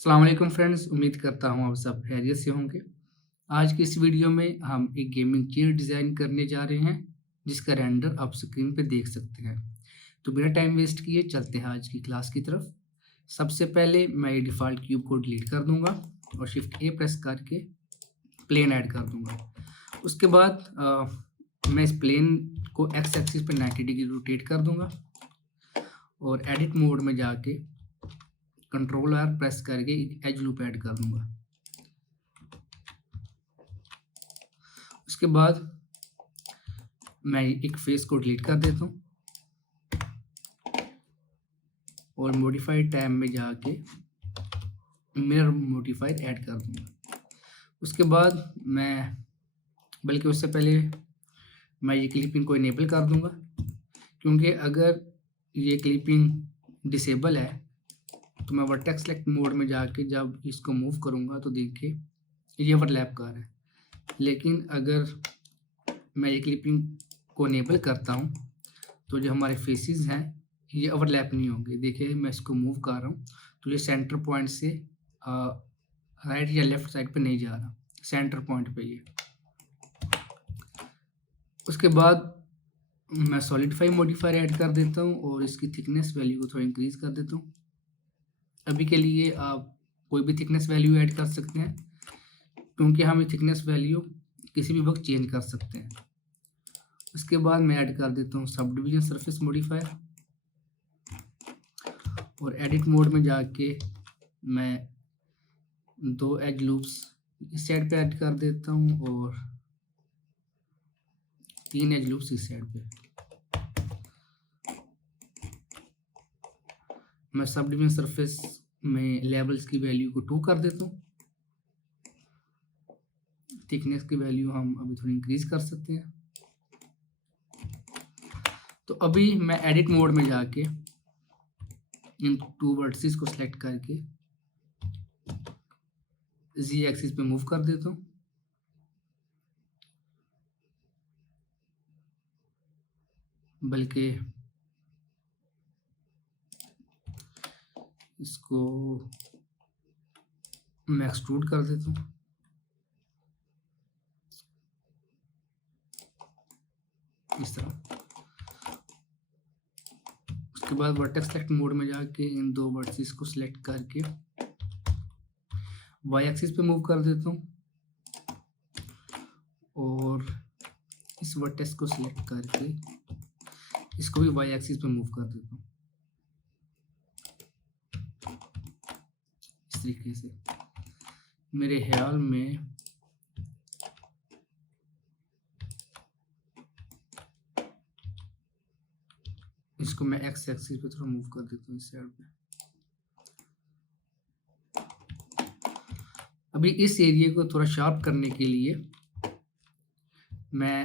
अस्सलाम वालेकुम फ्रेंड्स, उम्मीद करता हूँ आप सब खैरियत से होंगे। आज की इस वीडियो में हम एक गेमिंग चेयर डिज़ाइन करने जा रहे हैं, जिसका रेंडर आप स्क्रीन पे देख सकते हैं। तो बिना टाइम वेस्ट किए चलते हैं आज की क्लास की तरफ। सबसे पहले मैं ये डिफ़ॉल्ट क्यूब को डिलीट कर दूँगा और शिफ्ट ए प्रेस करके प्लेन ऐड कर दूँगा। उसके बाद मैं इस प्लेन को एक्स एक्सिस पे 90 डिग्री रोटेट कर दूँगा और एडिट मोड में जाके कंट्रोल आर प्रेस करके एक एज लूप ऐड कर दूँगा। उसके बाद मैं एक फेस को डिलीट कर देता हूँ और मॉडिफाई टैब में जाके मिरर मॉडिफायर ऐड कर दूँगा। उसके बाद बल्कि उससे पहले मैं ये क्लिपिंग को इनेबल कर दूँगा, क्योंकि अगर ये क्लिपिंग डिसेबल है तो मैं वर्टेक्स सेलेक्ट मोड में जाके जब इसको मूव करूँगा तो देखिए ये ओवरलैप कर रहा है। लेकिन अगर मैं ये क्लिपिंग को इनेबल करता हूँ तो जो हमारे फेसेस हैं ये ओवरलैप नहीं होंगे। देखिए मैं इसको मूव कर रहा हूँ तो ये सेंटर पॉइंट से राइट या लेफ्ट साइड पे नहीं जा रहा, सेंटर पॉइंट पे ये। उसके बाद मैं सॉलिडिफाई मॉडिफायर ऐड कर देता हूँ और इसकी थिकनेस वैल्यू को थोड़ा इंक्रीज कर देता हूँ। अभी के लिए आप कोई भी थिकनेस वैल्यू ऐड कर सकते हैं, क्योंकि हम ये थिकनेस वैल्यू किसी भी वक्त चेंज कर सकते हैं। उसके बाद मैं ऐड कर देता हूँ सब डिवीजन सरफेस मॉडिफायर और एडिट मोड में जाके मैं 2 एज लूप्स इस साइड पे ऐड कर देता हूँ और 3 एज लूप्स इस साइड पे। मैं सब डिवीजन सरफेस में लेवल्स की वैल्यू को 2 कर देता हूँ। थिकनेस की वैल्यू हम अभी थोड़ी इंक्रीज कर सकते हैं। तो अभी मैं एडिट मोड में जाके इन 2 वर्टिसेस को सिलेक्ट करके जी एक्सिस पे मूव कर देता हूँ। बल्कि इसको मैं एक्सट्रूड कर देता हूँ। इस तरह। उसके बाद वर्टेक्स सेलेक्ट मोड में जाके इन 2 वर्टिसेस को सिलेक्ट करके वाई एक्सिस पे मूव कर देता हूँ और इस वर्टेक्स को सिलेक्ट करके इसको भी वाई एक्सिस पे मूव कर देता हूँ इस तरीके से। मेरे ख्याल में इसको मैं एक्स एक्सिस पे थोड़ा मूव कर देता हूँ इस साइड पे। अभी इस एरिया को थोड़ा शार्प करने के लिए मैं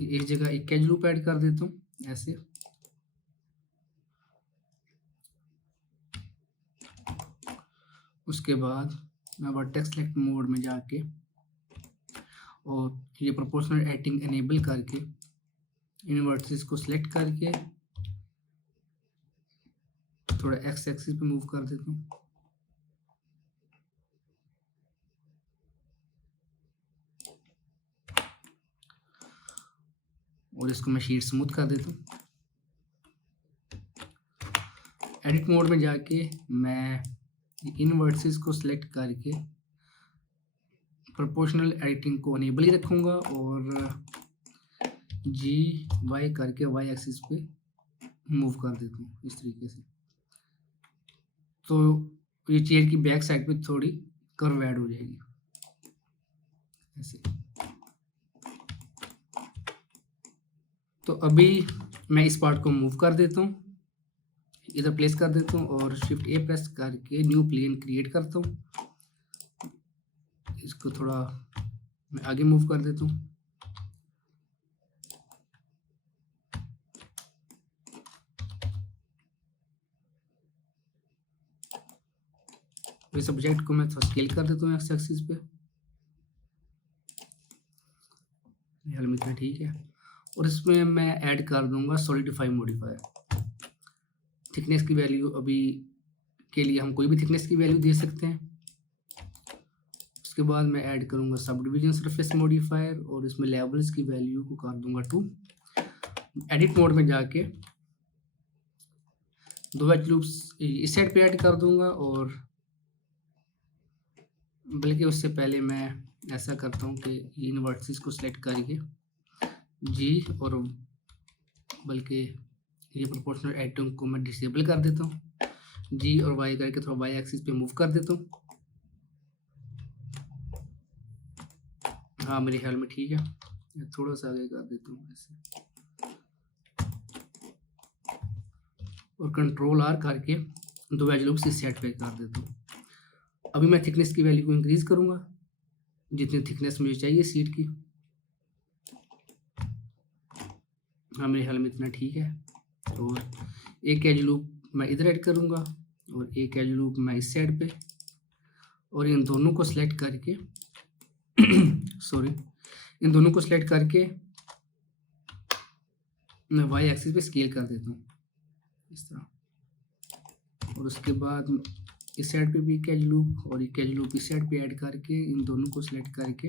एक जगह एक एज लूप ऐड कर देता हूँ ऐसे। उसके बाद मैं वर्टेक्स सेलेक्ट मोड में जाके और ये प्रोपोर्शनल एडिटिंग एनेबल करके इन वर्टिसेस को सिलेक्ट करके थोड़ा एक्स एक्सिस पे मूव कर देता हूँ। और इसको मैं शीट स्मूथ कर देता हूँ। एडिट मोड में जाके मैं इन वर्टिसेस को सिलेक्ट करके प्रोपोर्शनल एडिटिंग को अनेबल ही रखूँगा और जी वाई करके वाई एक्सिस पे मूव कर देता हूँ इस तरीके से। तो ये चेयर की बैक साइड पे थोड़ी कर्व ऐड हो जाएगी ऐसे। तो अभी मैं इस पार्ट को मूव कर देता हूँ, इधर प्लेस कर देता हूँ और शिफ्ट ए प्रेस करके न्यू प्लेन क्रिएट करता हूँ। इसको थोड़ा मैं आगे मूव कर देता हूँ। इस ऑब्जेक्ट को मैं थोड़ा स्केल कर देता हूँ एक्स एक्सिस पे। हाल में इतना ठीक है। और इसमें मैं ऐड कर दूंगा सॉलिडिफाई मॉडिफायर। थिकनेस की वैल्यू अभी के लिए हम कोई भी थिकनेस की वैल्यू दे सकते हैं। उसके बाद मैं ऐड करूँगा सब डिवीजन सरफेस मॉडिफायर और इसमें लेवल्स की वैल्यू को कर दूंगा 2। एडिट मोड में जाके 2 व्हाइट लूप्स इस साइड पे ऐड कर दूंगा, और बल्कि उससे पहले मैं ऐसा करता हूँ कि इन वर्टिसेस को सिलेक्ट करके जी और बल्कि ये प्रोपोर्शनल एडिटिंग को मैं डिसेबल कर देता हूँ, जी और वाई करके थोड़ा वाई एक्सिस पे मूव कर देता हूँ। हाँ मेरे ख्याल में ठीक है, थोड़ा सा आगे कर देता हूँ ऐसे, और कंट्रोल आर करके 2 एज लूप्स इस सेट पे कर देता हूँ। अभी मैं थिकनेस की वैल्यू को इंक्रीज करूँगा जितनी थिकनेस मुझे चाहिए सीट की। हाँ मेरे ख्याल में इतना ठीक है, और एक एज लूप मैं इधर ऐड करूँगा और एक एज लूप मैं इस साइड पे, और इन दोनों को सिलेक्ट करके सॉरी, इन दोनों को सिलेक्ट करके मैं वाई एक्सिस पे स्केल कर देता हूँ इस तरह, और उसके बाद इस साइड पे भी एक एज लूप और एक एज लूप इस साइड पे ऐड करके इन दोनों को सिलेक्ट करके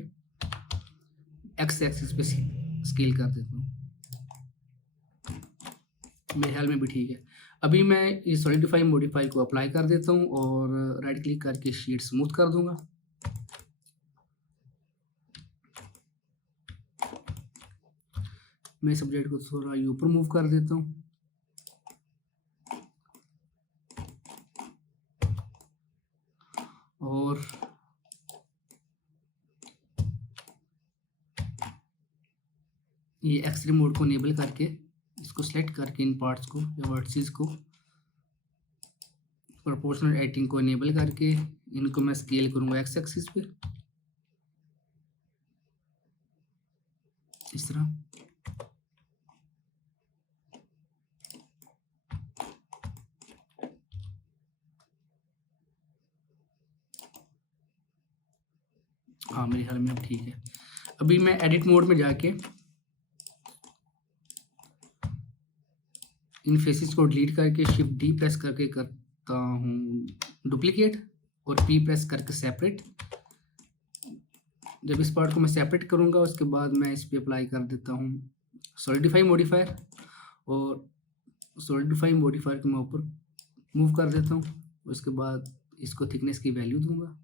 एक्स एक्सिस पे स्केल कर देता हूँ। मेरे ख्याल में भी ठीक है। अभी मैं ये सॉलिडिफाई मॉडिफाई को अप्लाई कर देता हूँ और राइट क्लिक करके शीट स्मूथ कर दूंगा। मैं इस ऑब्जेक्ट को थोड़ा ऊपर मूव कर देता हूँ, और ये एक्सरे मोड को इनेबल करके इसको सेलेक्ट करके इन पार्ट्स को या वर्टिसेस को प्रोपोर्शनल एडिटिंग को इनेबल करके इनको मैं स्केल करूँगा एक्स एक्सिस पे इस तरह। हाँ मेरे ख्याल में अब ठीक है। अभी मैं एडिट मोड में जाके इन फेसेस को डिलीट करके शिफ्ट डी प्रेस करके करता हूँ डुप्लीकेट और पी प्रेस करके सेपरेट। जब इस पार्ट को मैं सेपरेट करूँगा उसके बाद मैं इस पर अप्लाई कर देता हूँ सॉलिडिफाई मॉडिफायर, और सॉलिडिफाई मॉडिफायर को मैं ऊपर मूव कर देता हूँ। उसके बाद इसको थिकनेस की वैल्यू दूंगा,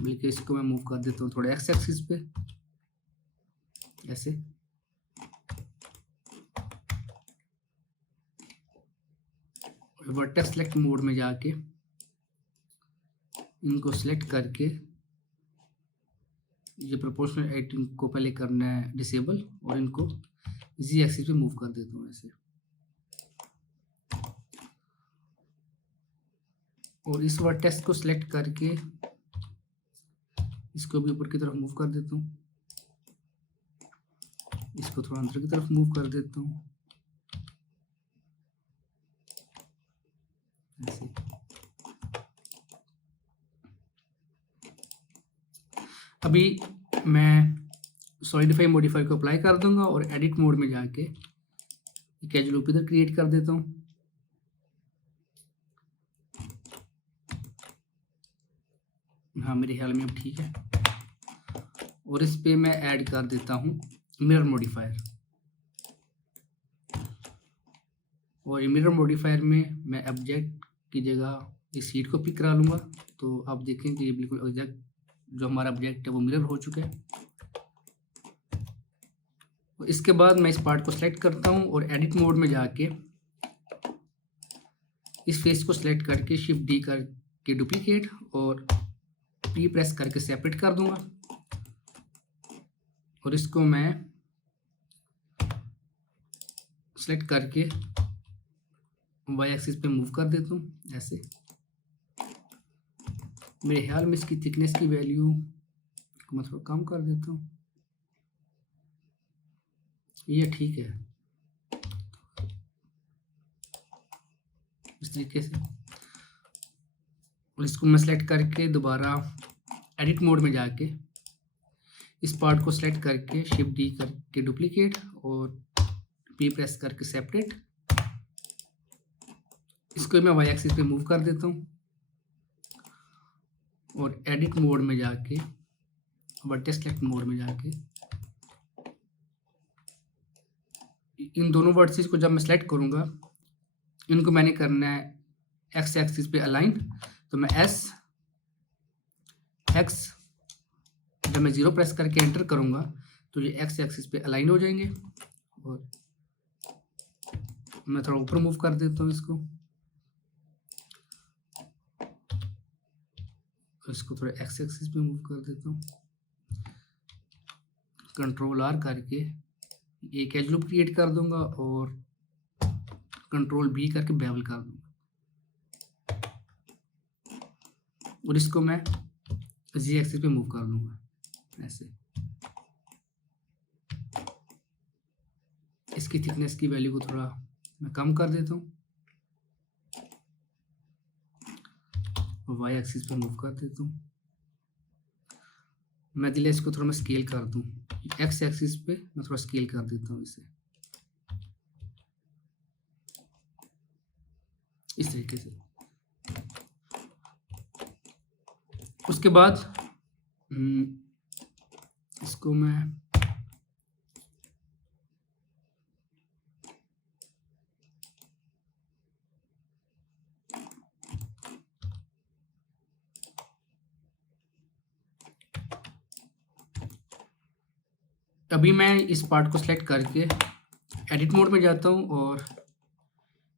बल्कि इसको मैं मूव कर देता हूँ थोड़ा एक्स एक्सिस पे ऐसे। वर्टेक्स सेलेक्ट मोड में जाके इनको सेलेक्ट करके ये प्रोपोर्शनल एडिटिंग को पहले करना है डिसेबल, और इनको जी एक्सिस पे मूव कर देता हूँ ऐसे, और इस वर्टेक्स को सिलेक्ट करके इसको भी ऊपर की तरफ मूव कर देता हूँ, इसको थोड़ा अंदर की तरफ मूव कर देता हूँ ऐसे। अभी मैं सॉलिडिफाई मॉडिफायर को अप्लाई कर दूंगा और एडिट मोड में जाके एक एज लूप इधर क्रिएट कर देता हूँ। हाँ मेरे ख्याल में अब ठीक है, और इस पे मैं ऐड कर देता हूँ मिरर मॉडिफायर, और मिरर मॉडिफायर में मैं ऑब्जेक्ट की जगह इस शीट को पिक करा लूँगा, तो आप देखें कि ये बिल्कुल एग्जैक्ट जो हमारा ऑब्जेक्ट है वो मिरर हो चुका है। और इसके बाद मैं इस पार्ट को सिलेक्ट करता हूँ और एडिट मोड में जाके इस फेस को सिलेक्ट करके शिफ्ट डी करके डुप्लीकेट और पी प्रेस करके सेपरेट कर दूंगा, और इसको मैं सिलेक्ट करके वाई एक्सिस पे मूव कर देता हूँ ऐसे। मेरे ख्याल में इसकी थिकनेस की वैल्यू को मैं थोड़ा कम कर देता हूँ, ये ठीक है इस तरीके से। और इसको मैं सेलेक्ट करके दोबारा एडिट मोड में जाके इस पार्ट को सिलेक्ट करके शिफ्ट डी करके डुप्लीकेट और पी प्रेस करके सेपरेट, इसको मैं वाई एक्सिस पे मूव कर देता हूँ और एडिट मोड में जाके वर्टेक्स सेलेक्ट मोड में जाके इन दोनों वर्टिसेस को जब मैं सेलेक्ट करूँगा, इनको मैंने करना है एक्स एक्सिस पे अलाइन। तो मैं एस एक्स जब मैं 0 प्रेस करके एंटर करूँगा तो ये एक्स एक्सिस पे अलाइन हो जाएंगे। और मैं थोड़ा ऊपर मूव कर देता हूँ इसको थोड़ा एक्स एक्सिस पे मूव कर देता हूँ। कंट्रोल आर करके एक एज लूप क्रिएट कर दूंगा और कंट्रोल बी करके बेवल कर दूंगा और इसको मैं जी एक्सिस पे मूव कर दूंगा ऐसे। इसकी थिकनेस की वैल्यू को थोड़ा मैं कम कर देता हूँ, वाई एक्सिस पे मूव कर देता हूँ। मैं दिले इसको थोड़ा मैं स्केल कर दूँ, एक्स एक्सिस पे मैं थोड़ा स्केल कर देता हूँ इसे इस तरीके से। उसके बाद इसको मैं अभी मैं इस पार्ट को सिलेक्ट करके एडिट मोड में जाता हूँ और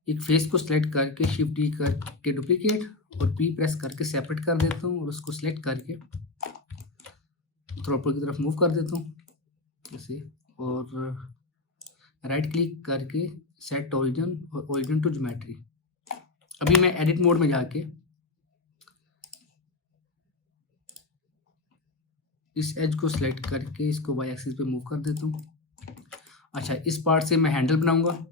एक फेस को सिलेक्ट करके शिफ्ट डी करके डुप्लीकेट और पी प्रेस करके सेपरेट कर देता हूँ और उसको सिलेक्ट करके थोड़ा ऊपर की तरफ मूव कर देता हूँ जैसे, और राइट क्लिक करके सेट ओरिजिन और ओरिजिन टू ज्योमेट्री। अभी मैं एडिट मोड में जाके इस एज को सिलेक्ट करके इसको वाई एक्सिस पे मूव कर देता हूँ। अच्छा, इस पार्ट से मैं हैंडल बनाऊंगा।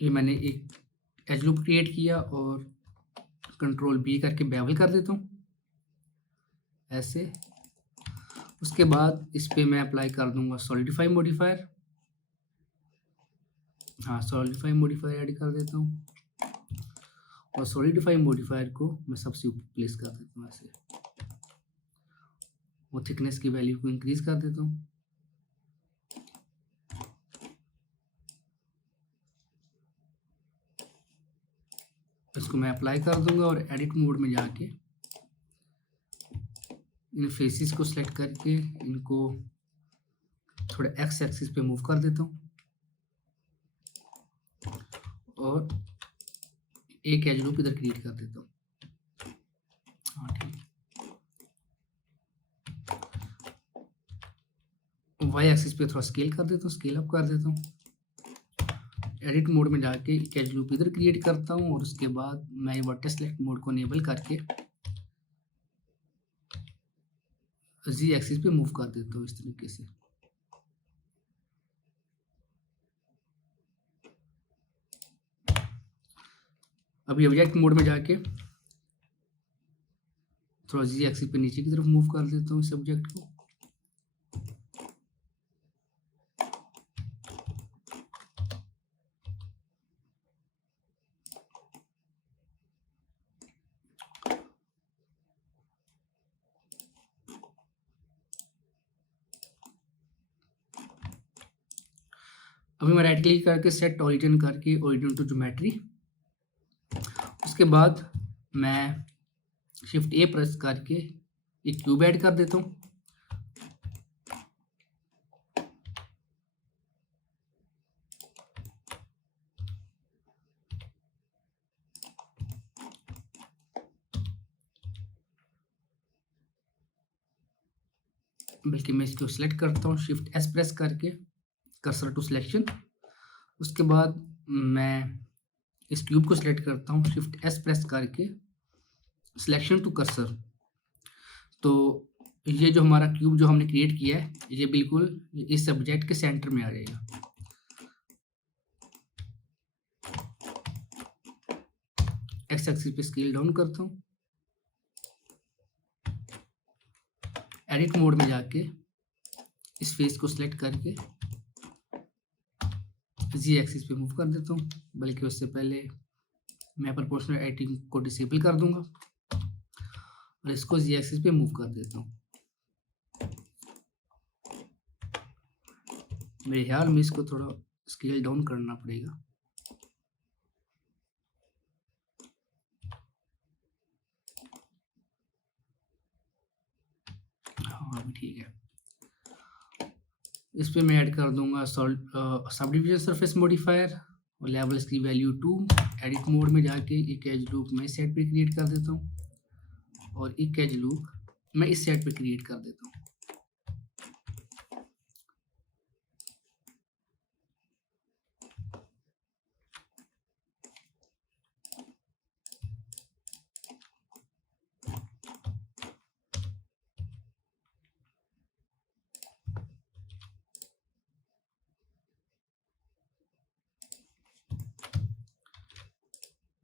ये मैंने एक एज लूप क्रिएट किया और कंट्रोल बी करके बेवल कर देता हूँ ऐसे। उसके बाद इस पे मैं अप्लाई कर दूंगा सॉलिडिफाई मॉडिफायर। हाँ, सॉलिडिफाई मॉडिफायर ऐड कर देता हूँ और सॉलिडिफाई मॉडिफायर को मैं सबसे ऊपर प्लेस कर देता हूँ ऐसे, और थिकनेस की वैल्यू को इंक्रीज कर देता हूँ। इसको मैं अप्लाई कर दूंगा और एडिट मोड में जाके इन फेसेस को सिलेक्ट करके इनको थोड़ा एक्स एक्सिस पे मूव कर देता हूँ और एक एज लूप इधर क्रिएट कर देता हूँ। हाँ, ठीक। वाई एक्सिस पे थोड़ा स्केल कर देता हूँ, स्केल अप कर देता हूँ। एडिट मोड में जाके एक एज लूप इधर क्रिएट करता हूँ और उसके बाद मैं वर्टेक्स सेलेक्ट मोड को इनेबल करके जी एक्सिस पे मूव कर देता हूँ इस तरीके से। अभी ऑब्जेक्ट मोड में जाके थोड़ा जी एक्सिस पे नीचे की तरफ मूव कर देता हूँ इस ऑब्जेक्ट को। अभी मैं राइट क्लिक करके सेट ओरिजिन करके ओरिजिन टू ज्योमेट्री। उसके बाद मैं शिफ्ट ए प्रेस करके एक क्यूब ऐड कर देता हूँ। बल्कि मैं इसको सिलेक्ट करता हूँ शिफ्ट एस प्रेस करके कर्सर टू सिलेक्शन। उसके बाद मैं इस क्यूब को सिलेक्ट करता हूँ शिफ्ट एस प्रेस करके सिलेक्शन टू कर्सर। तो ये जो हमारा क्यूब जो हमने क्रिएट किया है ये बिल्कुल इस सब्जेक्ट के सेंटर में आ जाएगा। एक्स एक्सिस पे स्केल डाउन करता हूँ, एडिट मोड में जाके इस फेस को सिलेक्ट करके जी एक्सिस पे मूव कर देता हूँ, बल्कि उससे पहले मैं प्रोपोर्शनल एडिटिंग को डिसेबल कर दूंगा और इसको जी एक्सिस पे मूव कर देता हूँ। मेरे ख्याल में इसको थोड़ा स्केल डाउन करना पड़ेगा। हाँ अभी ठीक है। इस पे मैं ऐड कर दूंगा सब डिवीजन सरफेस मॉडिफायर और लेवल्स की वैल्यू 2। एडिट मोड में जाके एक एज लूप मैं इस साइड पे क्रिएट कर देता हूँ और एक एज लूप मैं इस साइड पे क्रिएट कर देता हूँ।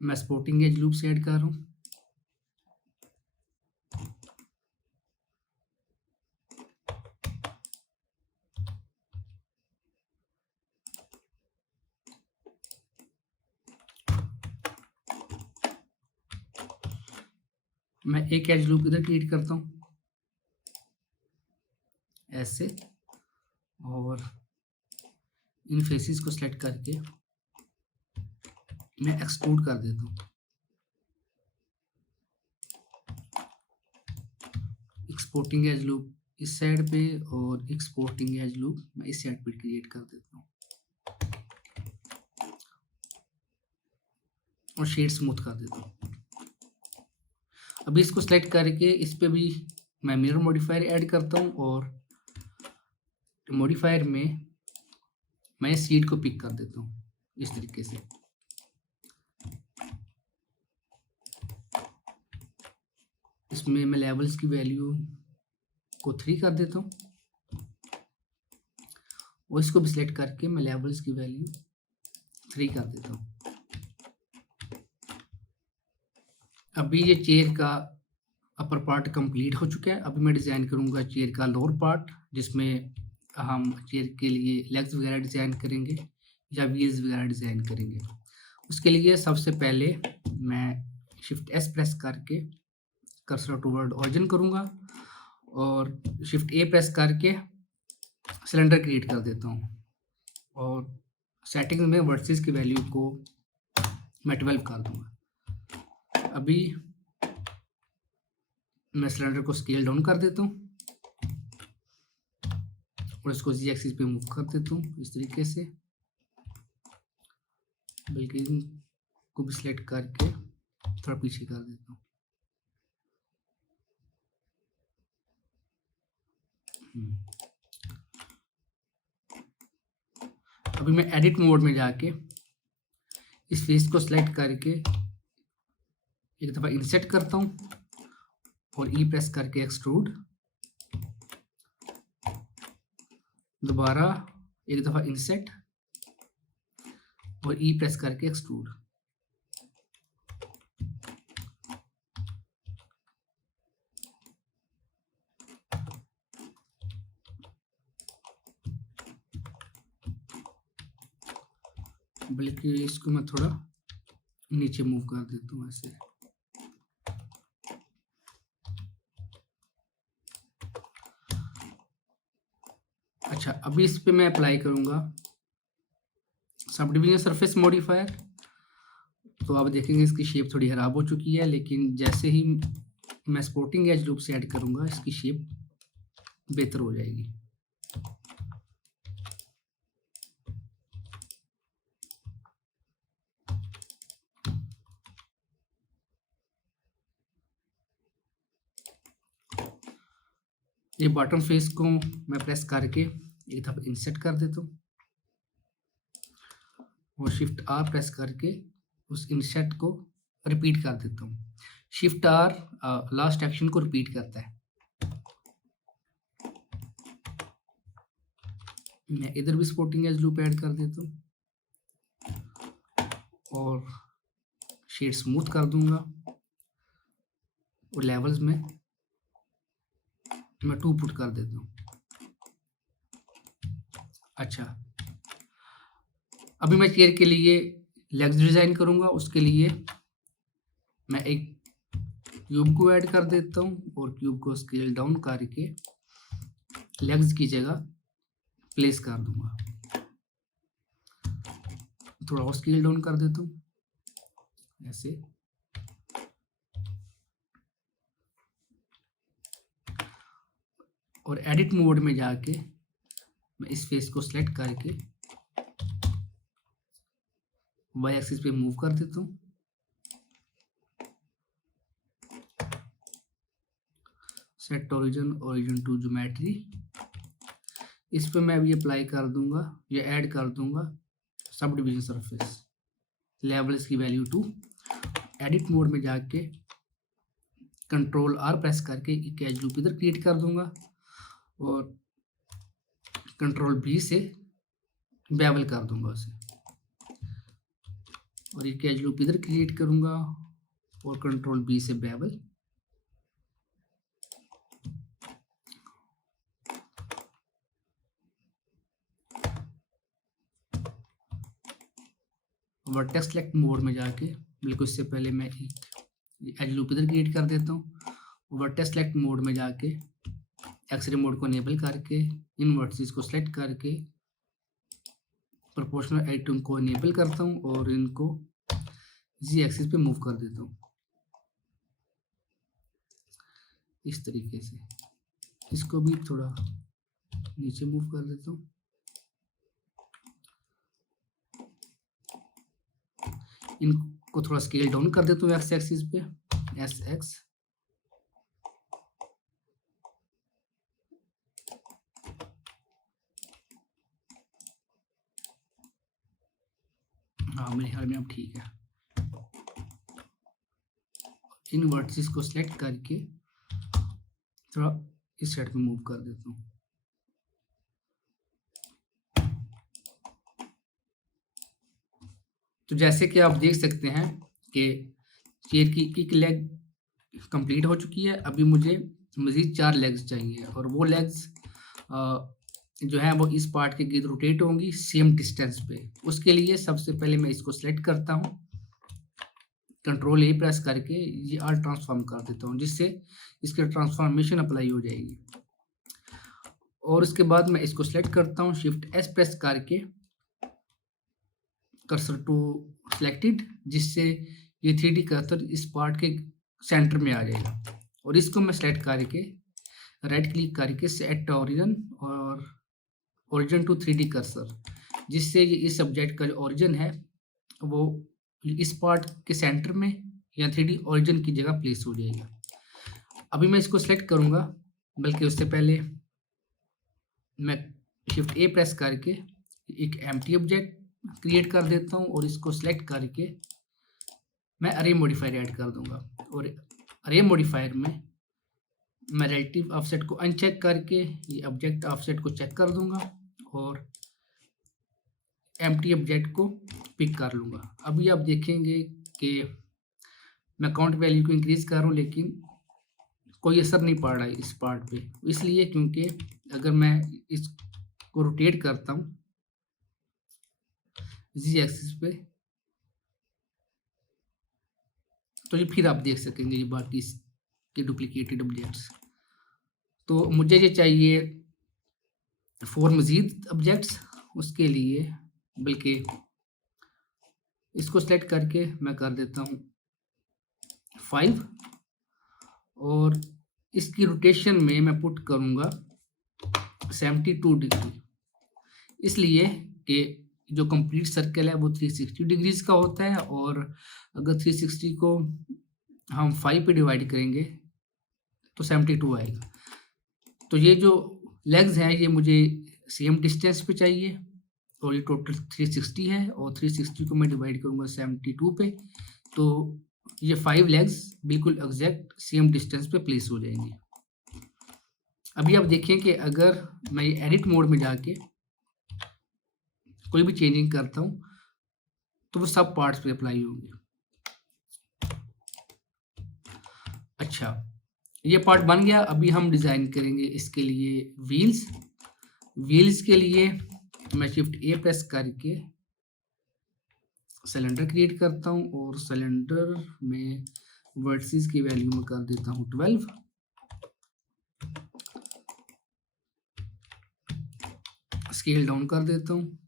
मैं सपोर्टिंग एज लूप से ऐड कर रहा हूँ। मैं एक एज लूप इधर क्रिएट करता हूँ ऐसे, और इन फेसेस को सिलेक्ट करके मैं एक्सट्रूड कर देता हूँ। एक्सपोर्टिंग एज लूप इस साइड पे और एक्सपोर्टिंग एज लूप मैं इस साइड पे क्रिएट कर देता हूँ और शेड स्मूथ कर देता हूँ। अभी इसको सेलेक्ट करके इस पे भी मैं मिरर मॉडिफायर ऐड करता हूँ और मॉडिफायर में मैं सीड को पिक कर देता हूँ इस तरीके से। इसमें मैं लेवल्स की वैल्यू को 3 कर देता हूँ और इसको भी सिलेक्ट करके मैं लेवल्स की वैल्यू 3 कर देता हूँ। अभी ये चेयर का अपर पार्ट कंप्लीट हो चुका है। अभी मैं डिज़ाइन करूँगा चेयर का लोअर पार्ट, जिसमें हम चेयर के लिए लेग्स वगैरह डिज़ाइन करेंगे या व्हील्स वगैरह डिज़ाइन करेंगे। उसके लिए सबसे पहले मैं शिफ्ट एस प्रेस करके कर्सर टुवर्ड ऑरिजिन करूँगा और शिफ्ट ए प्रेस करके सिलेंडर क्रिएट कर देता हूँ और सेटिंग्स में वर्सेस की वैल्यू को मैं 12 कर दूँगा। अभी मैं सिलेंडर को स्केल डाउन कर देता हूँ और इसको जी एक्सिस पे मूव कर देता हूँ इस तरीके से, बल्कि इनको भी सिलेक्ट करके थोड़ा पीछे कर देता हूँ। अभी मैं एडिट मोड में जाके इस फेस को सिलेक्ट करके एक दफ़ा इंसर्ट करता हूँ और ई प्रेस करके एक्सट्रूड, दोबारा एक दफ़ा इंसर्ट और ई प्रेस करके एक्सट्रूड। बल्कि इसको मैं थोड़ा नीचे मूव कर देता हूँ ऐसे। अच्छा, अभी इस पे मैं अप्लाई करूँगा सब डिवीजन सरफेस मॉडिफायर। तो आप देखेंगे इसकी शेप थोड़ी खराब हो चुकी है, लेकिन जैसे ही मैं सपोर्टिंग एज लूप से ऐड करूँगा इसकी शेप बेहतर हो जाएगी। ये बॉटम फेस को मैं प्रेस करके एक दफ़ा इंसर्ट कर देता हूँ और शिफ्ट आर प्रेस करके उस इंसर्ट को रिपीट कर देता हूँ। शिफ्ट आर लास्ट एक्शन को रिपीट करता है। मैं इधर भी सपोर्टिंग एज लूप ऐड कर देता हूँ और शेड स्मूथ कर दूंगा और लेवल्स में मैं 2 पुट कर देता हूँ। अच्छा, अभी मैं चेयर के लिए लेग्स डिज़ाइन करूँगा। उसके लिए मैं एक क्यूब को ऐड कर देता हूँ और क्यूब को स्केल डाउन करके लेग्स की जगह प्लेस कर दूंगा। थोड़ा और स्केल डाउन कर देता हूँ ऐसे। और एडिट मोड में जाके मैं इस फेस को सिलेक्ट करके वाई एक्सिस पे मूव कर देता हूँ। सेट ओरिजिन टू ज्योमेट्री, इस पे मैं अभी अप्लाई कर दूंगा या ऐड कर दूंगा सब डिवीजन सरफेस। लेवल इसकी वैल्यू 2। एडिट मोड में जाके कंट्रोल R प्रेस करके एक एज लूप इधर क्रिएट कर दूंगा और कंट्रोल B से बेवल कर दूंगा उसे, और एक एज लूप इधर क्रिएट करूंगा और कंट्रोल B से बेवल। वर्टेक्स सेलेक्ट मोड में जाके बिल्कुल इससे पहले मैं एक एज लूप इधर क्रिएट कर देता हूँ। वर्टेक्स सेलेक्ट मोड में जाके एक्सरे मोड को इनेबल करके इन वर्टिसेस को सेलेक्ट करके प्रोपोर्शनल एडिटिंग को इनेबल करता हूँ और इनको जी एक्सिस पे मूव कर देता हूँ इस तरीके से। इसको भी थोड़ा नीचे मूव कर देता हूँ। इनको थोड़ा स्केल डाउन कर देता हूँ एक्स एक्सिस पे, एस एक्स। हाँ, मेरे ख्याल में अब ठीक है। इन वर्टिसेस को सिलेक्ट करके थोड़ा इस साइड पे मूव कर देता हूँ। तो जैसे कि आप देख सकते हैं कि चेयर की एक लेग कंप्लीट हो चुकी है। अभी मुझे मज़ीद 4 लेग्स चाहिए और वो लेग्स जो है वो इस पार्ट के गिर्द रोटेट होंगी सेम डिस्टेंस पे। उसके लिए सबसे पहले मैं इसको सिलेक्ट करता हूँ, कंट्रोल A प्रेस करके ये आर ट्रांसफॉर्म कर देता हूँ, जिससे इसके ट्रांसफॉर्मेशन अप्लाई हो जाएगी। और उसके बाद मैं इसको सिलेक्ट करता हूँ, शिफ्ट S प्रेस करके कर्सर टू सिलेक्टेड, जिससे ये 3D कर्सर इस पार्ट के सेंटर में आ जाएगा। और इसको मैं सेलेक्ट करके राइट क्लिक करके सेट ओरिजिन और ओरिजिन टू 3D कर्सर, जिससे ये इस सब्जेक्ट का जो ओरिजिन है वो इस पार्ट के सेंटर में या 3D ओरिजिन की जगह प्लेस हो जाएगा। अभी मैं इसको सेलेक्ट करूँगा, बल्कि उससे पहले मैं शिफ्ट A प्रेस करके एक एम्प्टी ऑब्जेक्ट क्रिएट कर देता हूँ और इसको सिलेक्ट करके मैं अरे मॉडिफायर ऐड कर दूंगा। और अरे मॉडिफायर में मैं रिलेटिव ऑफसेट को अनचेक करके ये ऑब्जेक्ट ऑफसेट को चेक कर दूंगा और एम्प्टी ऑब्जेक्ट को पिक कर लूँगा। अभी आप देखेंगे कि मैं काउंट वैल्यू को इंक्रीज कर रहा हूँ लेकिन कोई असर नहीं पड़ रहा है इस पार्ट पे, इसलिए क्योंकि अगर मैं इसको रोटेट करता हूँ जी एक्सिस पे तो ये फिर आप देख सकेंगे ये बाकी के डुप्लीकेटेड ऑब्जेक्ट्स। तो मुझे ये चाहिए 4 मज़ीद ऑब्जेक्ट्स, उसके लिए बल्कि इसको सेलेक्ट करके मैं कर देता हूँ 5 और इसकी रोटेशन में मैं पुट करूँगा 72 डिग्री, इसलिए कि जो कंप्लीट सर्कल है वो 360 डिग्रीज का होता है और अगर 360 को हम 5 पे डिवाइड करेंगे तो 72 आएगा। तो ये जो लेग्स हैं ये मुझे सेम डिस्टेंस पे चाहिए और ये टोटल 360 है और 360 को मैं डिवाइड करूँगा 72 पे, तो ये 5 लेग्स बिल्कुल एग्जैक्ट सेम डिस्टेंस पे प्लेस हो जाएंगे। अभी आप देखें कि अगर मैं ये एडिट मोड में जाके कोई भी चेंजिंग करता हूँ तो वो सब पार्ट्स पे अप्लाई होंगे। अच्छा, ये पार्ट बन गया। अभी हम डिज़ाइन करेंगे इसके लिए व्हील्स। व्हील्स के लिए मैं शिफ्ट ए प्रेस करके सिलेंडर क्रिएट करता हूँ और सिलेंडर में वर्टिसेस की वैल्यू में कर देता हूँ 12। स्केल डाउन कर देता हूँ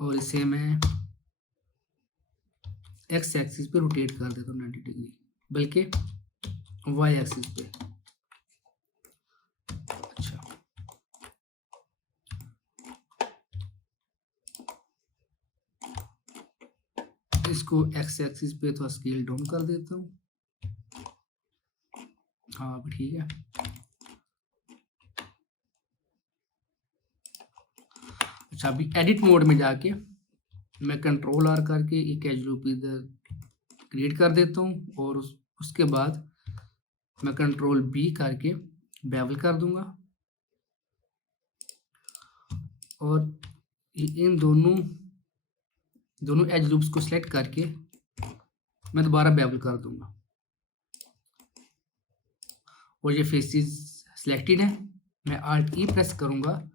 और इसे मैं एक्स एक्सिस पे रोटेट कर देता हूँ 90 डिग्री, बल्कि वाई एक्सिस पे। अच्छा, इसको एक्स एक्सिस पे थोड़ा स्केल डाउन कर देता हूँ। हाँ, अभी ठीक है। अच्छा, अभी एडिट मोड में जाके मैं कंट्रोल आर करके एक एज लूप इधर क्रिएट कर देता हूँ और उसके बाद मैं कंट्रोल बी करके बेवल कर दूंगा और इन दोनों एज लूप्स को सिलेक्ट करके मैं दोबारा बेवल कर दूंगा और ये फेसेस सिलेक्टेड है। मैं Alt E प्रेस करूंगा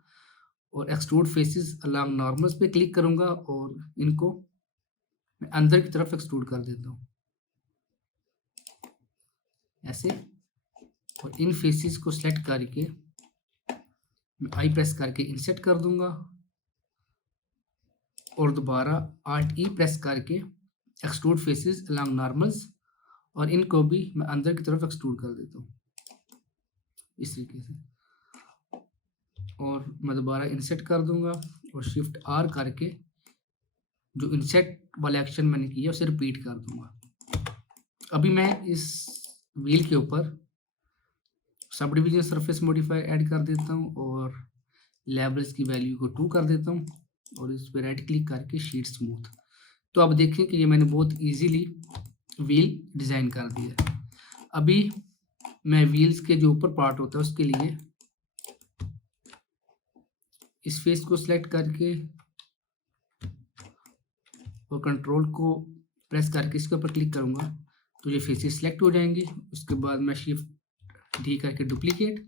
और एक्सट्रूड फेसेस अलोंग नॉर्मल्स पे क्लिक करूंगा और इनको मैं अंदर की तरफ एक्सट्रूड कर देता हूँ ऐसे। और इन फेसेस को सिलेक्ट करके मैं आई प्रेस करके इंसर्ट कर दूंगा और दोबारा Alt E प्रेस करके एक्सट्रूड फेसेस अलोंग नॉर्मल्स और इनको भी मैं अंदर की तरफ एक्सट्रूड कर देता हूँ इस तरीके से। और मैं दोबारा इंसर्ट कर दूंगा और शिफ्ट आर करके जो इंसर्ट वाला एक्शन मैंने किया उसे रिपीट कर दूंगा। अभी मैं इस व्हील के ऊपर sub division surface modifier add कर देता हूँ और लेवल्स की वैल्यू को 2 कर देता हूँ और इस पर राइट क्लिक करके शीट स्मूथ। तो अब देखिए कि ये मैंने बहुत इजीली व्हील डिज़ाइन कर दिया है। अभी मैं व्हील्स के जो ऊपर पार्ट होता है उसके लिए इस फेस को सिलेक्ट करके और कंट्रोल को प्रेस करके इसके ऊपर क्लिक करूँगा तो ये फेसेस सिलेक्ट हो जाएंगी। उसके बाद मैं शिफ्ट डी करके डुप्लीकेट,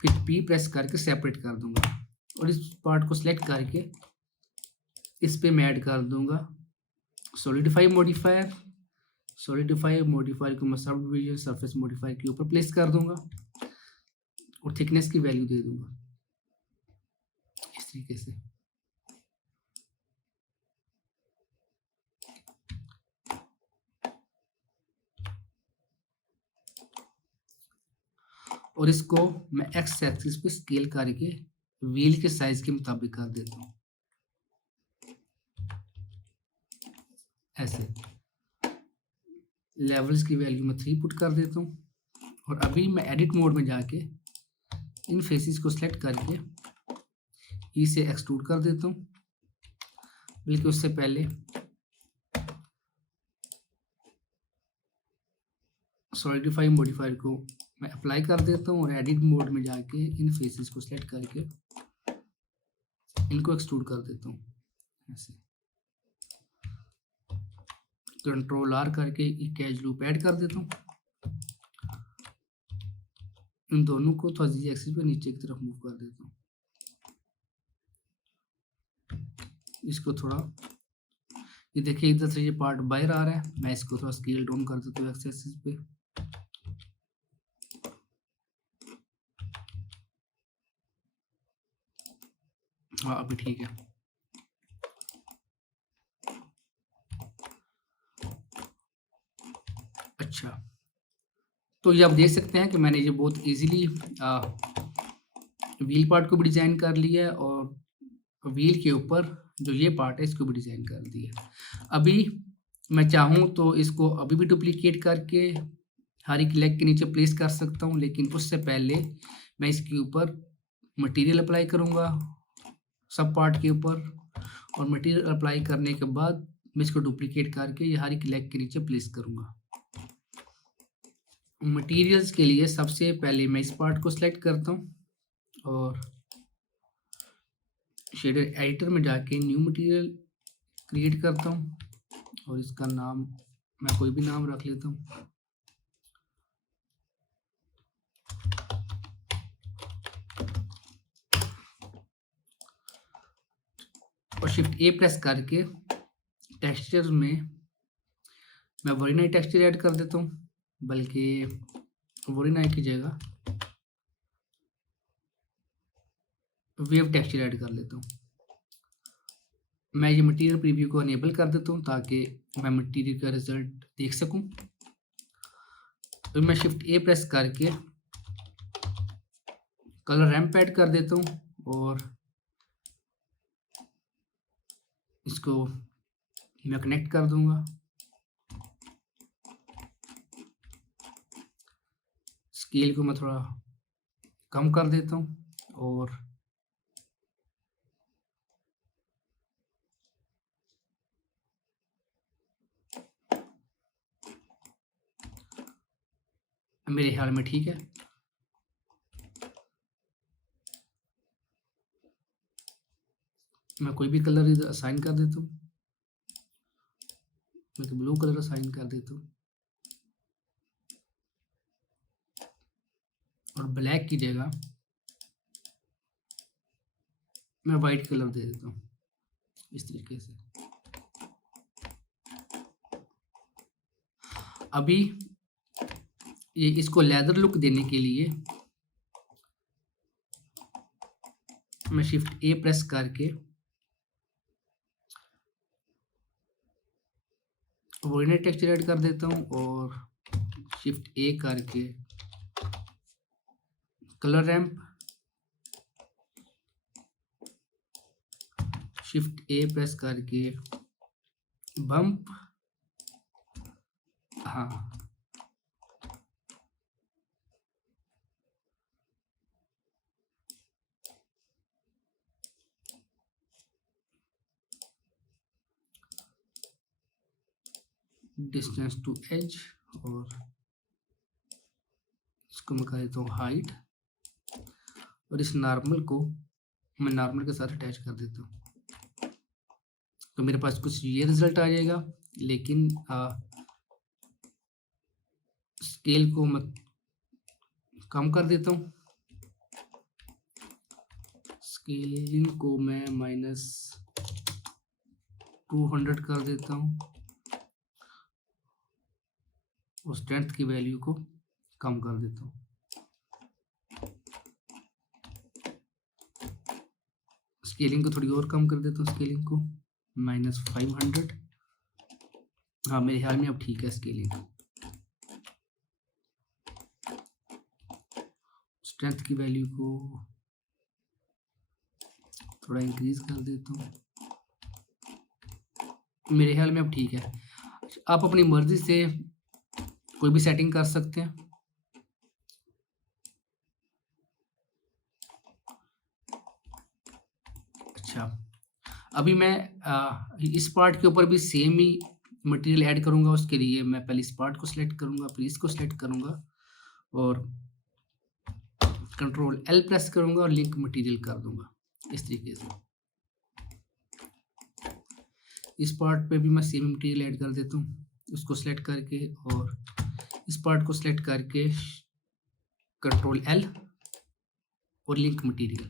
फिर पी प्रेस करके सेपरेट कर दूंगा और इस पार्ट को सिलेक्ट करके इस पे मैं ऐड कर दूंगा सॉलिडिफाई मॉडिफायर। सॉलिडिफाई मॉडिफायर को मैं सब डिवीजन सरफेस मॉडिफायर के ऊपर प्लेस कर दूंगा और थिकनेस की वैल्यू दे दूंगा इस तरीके से। और इसको मैं एक्स एक्सिस पे स्केल करके व्हील के साइज के मुताबिक कर देता हूँ ऐसे। लेवल्स की वैल्यू में 3 पुट कर देता हूँ और अभी मैं एडिट मोड में जाके इन फेसेस को सिलेक्ट करके ई से एक्सट्रूड कर देता हूँ, बल्कि उससे पहले सॉलिडिफाई मॉडिफायर को मैं अप्लाई कर देता हूँ और एडिट मोड में जाके इन फेसेस को सिलेक्ट करके इनको एक्सट्रूड कर देता हूँ ऐसे। कंट्रोल आर करके एक एज लूप ऐड कर देता हूँ। इन दोनों को थोड़ा जी एक्सिस पे नीचे की तरफ मूव कर देता हूँ। इसको थोड़ा, ये देखिए इधर से ये पार्ट बाहर आ रहा है, मैं इसको थोड़ा स्केल डाउन कर देता हूँ एक्स एक्सिस पे। हाँ, अभी ठीक है। अच्छा, तो ये आप देख सकते हैं कि मैंने ये बहुत इजीली व्हील पार्ट को भी डिज़ाइन कर लिया है और व्हील के ऊपर जो ये पार्ट है इसको भी डिज़ाइन कर दिया। अभी मैं चाहूँ तो इसको अभी भी डुप्लीकेट करके हर एक लेग के नीचे प्लेस कर सकता हूँ, लेकिन उससे पहले मैं इसके ऊपर मटेरियल अप्लाई करूँगा सब पार्ट के ऊपर और मटेरियल अप्लाई करने के बाद मैं इसको डुप्लीकेट करके ये हर एक लेग के नीचे प्लेस करूँगा। मटेरियल्स के लिए सबसे पहले मैं इस पार्ट को सिलेक्ट करता हूँ और शेडर एडिटर में जाके न्यू मटेरियल क्रिएट करता हूँ और इसका नाम मैं कोई भी नाम रख लेता हूँ। और शिफ्ट ए प्रेस करके टेक्सचर में मैं वरीनाई टेक्सचर ऐड कर देता हूँ, बल्कि वरीनाई की जगह वेव टेक्सचर ऐड कर लेता हूँ। मैं ये मटेरियल प्रीव्यू को अनेबल कर देता हूँ ताकि मैं मटेरियल का रिजल्ट देख सकूँ। तो मैं शिफ्ट ए प्रेस करके कलर रैंप ऐड कर देता हूँ और इसको मैं कनेक्ट कर दूंगा। स्केल को मैं थोड़ा कम कर देता हूँ और मेरे ख्याल में ठीक है। मैं कोई भी कलर इधर असाइन कर देता हूँ, मैं तो ब्लू कलर असाइन कर देता हूँ और ब्लैक की जगह मैं वाइट कलर दे देता हूँ इस तरीके से। अभी ये इसको लेदर लुक देने के लिए मैं शिफ्ट ए प्रेस करके वरीनाई टेक्सचर ऐड कर देता हूँ और शिफ्ट ए करके कलर रैंप, शिफ्ट ए प्रेस करके बम्प, हाँ डिस्टेंस टू एज और इसको मैं कर देता हूँ हाइट और इस नॉर्मल को मैं नॉर्मल के साथ अटैच कर देता हूँ। तो मेरे पास कुछ ये रिजल्ट आ जाएगा, लेकिन स्केल को मैं कम कर देता हूँ। स्केलिंग को मैं -200 कर देता हूँ और स्ट्रेंथ की वैल्यू को कम कर देता हूँ। स्केलिंग को थोड़ी और कम कर देता हूँ, स्केलिंग को -500। हाँ मेरे ख्याल में अब ठीक है। स्केलिंग स्ट्रेंथ की वैल्यू को थोड़ा इंक्रीज कर देता हूँ, मेरे ख्याल में अब ठीक है। आप अपनी मर्जी से कोई भी सेटिंग कर सकते हैं। अच्छा, अभी मैं इस पार्ट के ऊपर भी सेम ही मटेरियल ऐड करूंगा। उसके लिए मैं पहले इस पार्ट को सिलेक्ट करूंगा, फिर इसको सिलेक्ट करूंगा और कंट्रोल एल प्रेस करूंगा और लिंक मटेरियल कर दूंगा इस तरीके से। इस पार्ट पे भी मैं सेम मटेरियल ऐड कर देता हूँ, उसको सिलेक्ट करके और इस पार्ट को सिलेक्ट करके कंट्रोल एल और लिंक मटेरियल।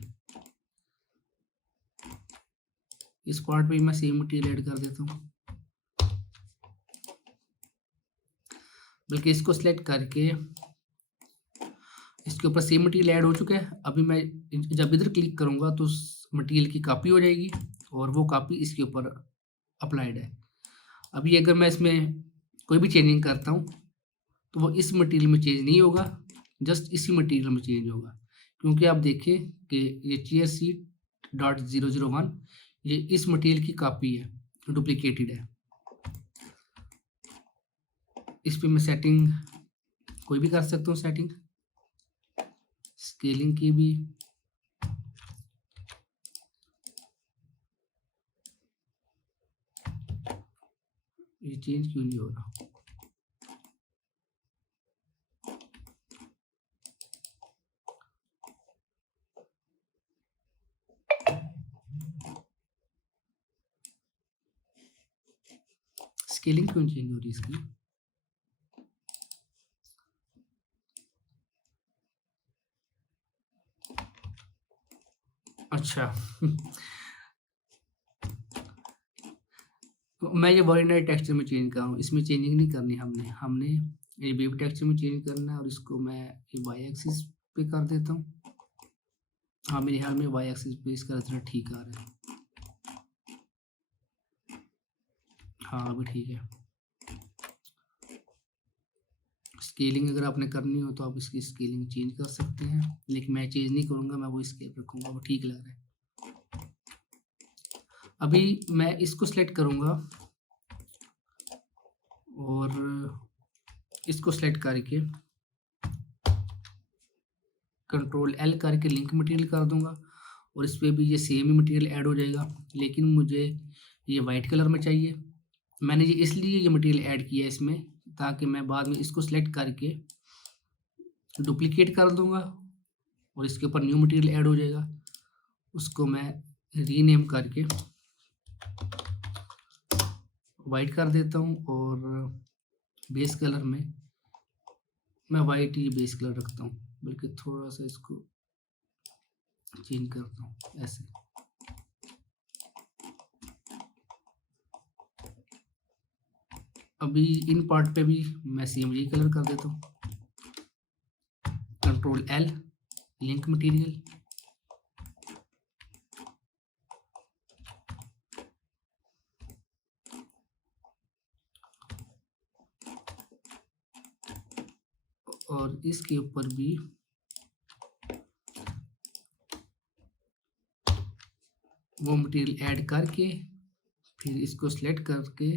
इस पार्ट पे मैं सेम मटेरियल ऐड कर देता हूँ, बल्कि इसको सिलेक्ट करके इसके ऊपर सेम मटेरियल ऐड हो चुका है। अभी मैं जब इधर क्लिक करूंगा तो मटेरियल की कॉपी हो जाएगी और वो कॉपी इसके ऊपर अप्लाइड है। अभी अगर मैं इसमें कोई भी चेंजिंग करता हूँ तो वो इस मटेरियल में चेंज नहीं होगा, जस्ट इसी मटेरियल में चेंज होगा। क्योंकि आप देखिए कि ये CSC.001 ये इस मटेरियल की कॉपी है, डुप्लीकेटेड है। इस पे मैं सेटिंग कोई भी कर सकता हूँ, सेटिंग स्केलिंग की भी। ये चेंज क्यों नहीं हो रहा? स्केलिंग क्यों चेंज हो रही है इसकी? अच्छा तो मैं ये बॉडी टेक्सचर में चेंज कर रहा हूँ, इसमें चेंजिंग नहीं करनी हमने ये वेव टेक्सचर में चेंज करना है और इसको मैं ये वाई एक्सिस पे कर देता हूँ। हाँ, मेरे ख्याल में वाई एक्सिस पे इसका रिजल्ट ठीक आ रहा है। हाँ, अभी ठीक है। स्केलिंग अगर आपने करनी हो तो आप इसकी स्केलिंग चेंज कर सकते हैं, लेकिन मैं चेंज नहीं करूँगा, मैं वो स्केल रखूँगा, वो ठीक लग रहा है। अभी मैं इसको सिलेक्ट करूँगा और इसको सिलेक्ट करके कंट्रोल एल करके लिंक मटेरियल कर दूंगा और इस पर भी ये सेम ही मटेरियल ऐड हो जाएगा, लेकिन मुझे ये वाइट कलर में चाहिए। मैंने ये इसलिए ये मटेरियल ऐड किया है इसमें, ताकि मैं बाद में इसको सिलेक्ट करके डुप्लीकेट कर दूंगा और इसके ऊपर न्यू मटेरियल ऐड हो जाएगा। उसको मैं रीनेम करके वाइट कर देता हूँ और बेस कलर में मैं वाइट ही बेस कलर रखता हूँ, बल्कि थोड़ा सा इसको चेंज करता हूँ ऐसे। अभी इन पार्ट पे भी मैं सेम यही कलर कर देता हूँ, कंट्रोल एल लिंक मटेरियल, और इसके ऊपर भी वो मटेरियल ऐड करके फिर इसको सिलेक्ट करके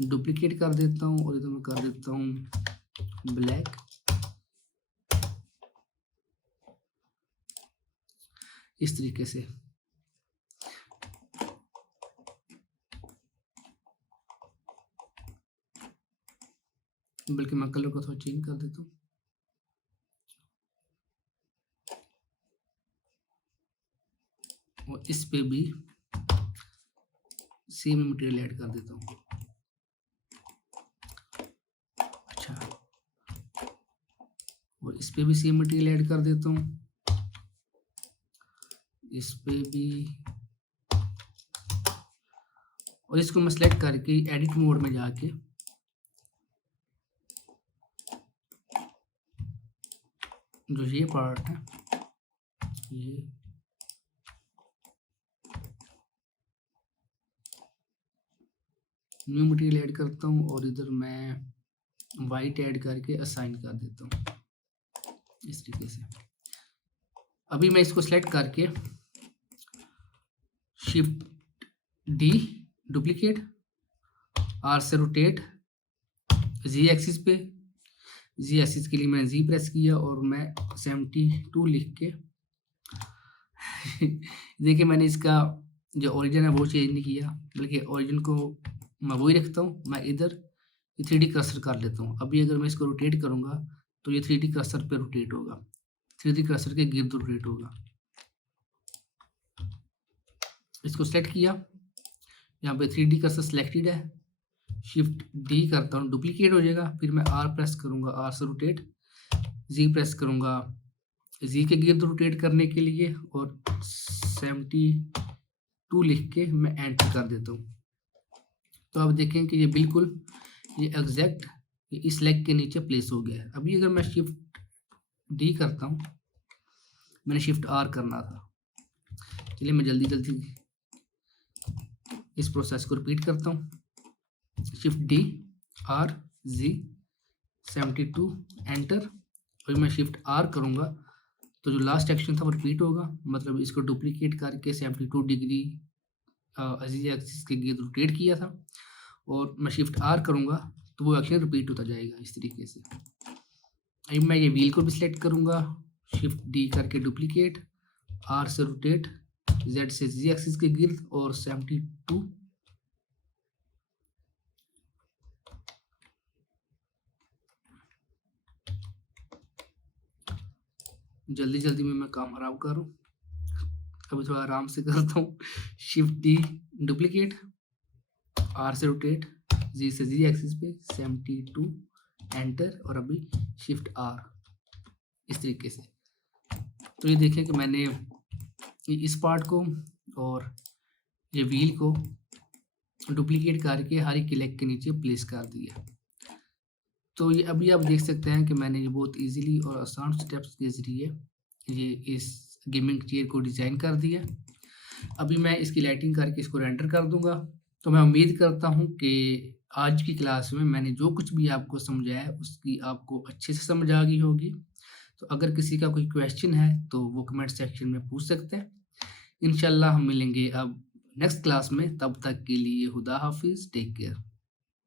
डुप्लीकेट कर देता हूँ और इधर मैं कर देता हूँ ब्लैक। इस तरीके से बल्कि मैं कलर को थोड़ा चेंज कर देता हूँ। और इस पे भी सेम मटेरियल ऐड कर देता हूँ। अच्छा, और इस पे भी सेम मटेरियल ऐड कर देता हूँ, इस पे भी, और इसको मैं सेलेक्ट करके एडिट मोड में जाके जो ये पार्ट है ये न्यू मटेरियल ऐड करता हूँ और इधर मैं वाइट ऐड करके असाइन कर देता हूँ इस तरीके से। अभी मैं इसको सेलेक्ट करके शिफ्ट डी डुप्लीकेट, आर से रोटेट, जी एक्सिस पे, जी एक्सिस के लिए मैंने जी प्रेस किया और मैं 72 लिख के देखिए मैंने इसका जो ओरिजिन है वो चेंज नहीं किया, बल्कि ओरिजिन को मैं वही रखता हूँ। मैं इधर 3D कर्सर कर लेता हूँ। अभी अगर मैं इसको रोटेट करूँगा तो ये 3D कर्सर पे रोटेट होगा, 3D कर्सर के गिर्द रोटेट होगा। इसको सेलेक्ट किया, यहाँ पे 3D कर्सर सिलेक्टेड है, शिफ्ट डी करता हूँ, डुप्लीकेट हो जाएगा। फिर मैं आर प्रेस करूँगा, आर से रोटेट, जी प्रेस करूँगा जी के गिर्द रोटेट करने के लिए और 72 लिख के मैं एंटर कर देता हूँ। तो आप देखें कि ये बिल्कुल ये एग्जैक्ट इस लेग के नीचे प्लेस हो गया है। अभी अगर मैं शिफ्ट डी करता हूँ, मैंने शिफ्ट आर करना था, चलिए मैं जल्दी जल्दी इस प्रोसेस को रिपीट करता हूँ। Shift D R G 72 enter. और मैं शिफ्ट आर करूँगा तो जो लास्ट एक्शन था वो रिपीट होगा, मतलब इसको डुप्लीकेट करके 72 डिग्री जी एक्सिस के गिर्द रोटेट किया था, और मैं शिफ्ट आर करूँगा तो वो एक्शन रिपीट होता जाएगा इस तरीके से। अब मैं ये व्हील को भी सिलेक्ट करूँगा, शिफ्ट डी करके डुप्लीकेट, आर से रोटेट, जेड से जी एक्सिस के गिर्द और 72 जल्दी जल्दी में मैं काम खराब करूँ, अभी थोड़ा आराम से करता हूँ। शिफ्ट डी डुप्लीकेट, आर से रोटेट, जी से जी एक्सिस पे 72 एंटर और अभी शिफ्ट आर इस तरीके से। तो ये देखें कि मैंने इस पार्ट को और ये व्हील को डुप्लीकेट करके हर एक लेग के नीचे प्लेस कर दिया। तो ये अभी आप देख सकते हैं कि मैंने ये बहुत इजीली और आसान स्टेप्स के ज़रिए ये इस गेमिंग चेयर को डिज़ाइन कर दिया। अभी मैं इसकी लाइटिंग करके इसको रेंडर कर दूँगा। तो मैं उम्मीद करता हूँ कि आज की क्लास में मैंने जो कुछ भी आपको समझाया है उसकी आपको अच्छे से समझ आ गई होगी। तो अगर किसी का कोई क्वेश्चन है तो वो कमेंट सेक्शन में पूछ सकते हैं। इंशाल्लाह हम मिलेंगे अब नेक्स्ट क्लास में, तब तक के लिए खुदा हाफिज़, टेक केयर।